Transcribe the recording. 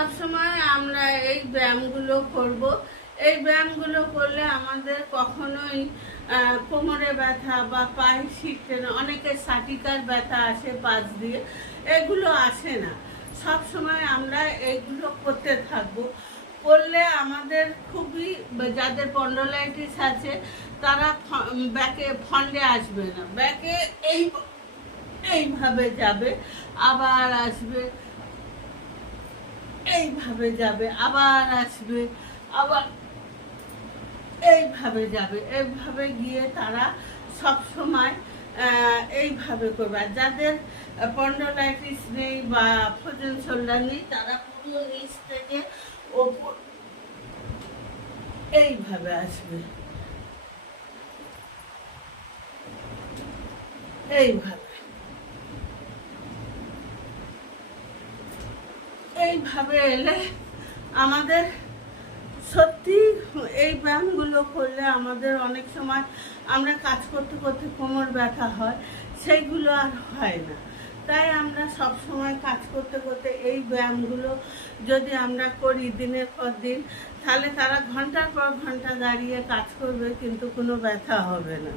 সবসময় আমরা এই ব্যায়ামগুলো করব। এই ব্যায়ামগুলো করলে আমাদের কখনোই কোমরে ব্যথা বা পায়ে শিখতে না, অনেকের সাটিকার ব্যথা আসে পাশ দিয়ে, এগুলো আসে না। সব সময় আমরা এইগুলো করতে থাকবো। করলে আমাদের খুবই, যাদের স্পন্ডলাইটিস আছে তারা ব্যাকে ফন্ডে আসবে না, ব্যাকে এইভাবে যাবে, আবার আসবে, এইভাবে যাবে, আবার আসবে, আবার এইভাবে যাবে। এইভাবে গিয়ে তারা সব সময় এইভাবে করবে। আর যাদের স্পন্ডলাইটিস নেই বা ফ্রোজেন শোল্ডার নেই তারা পুরো নিচ থেকে ওপর এইভাবে আসবে, এইভাবে এইভাবে এলে আমাদের সত্যি এই ব্যায়ামগুলো করলে আমাদের অনেক সময় আমরা কাজ করতে করতে কোমর ব্যথা হয়, সেইগুলো আর হয় না। তাই আমরা সব সময় কাজ করতে করতে এই ব্যায়ামগুলো যদি আমরা করি দিনের পর দিন, তাহলে তারা ঘন্টার পর ঘন্টা দাঁড়িয়ে কাজ করবে কিন্তু কোনো ব্যথা হবে না।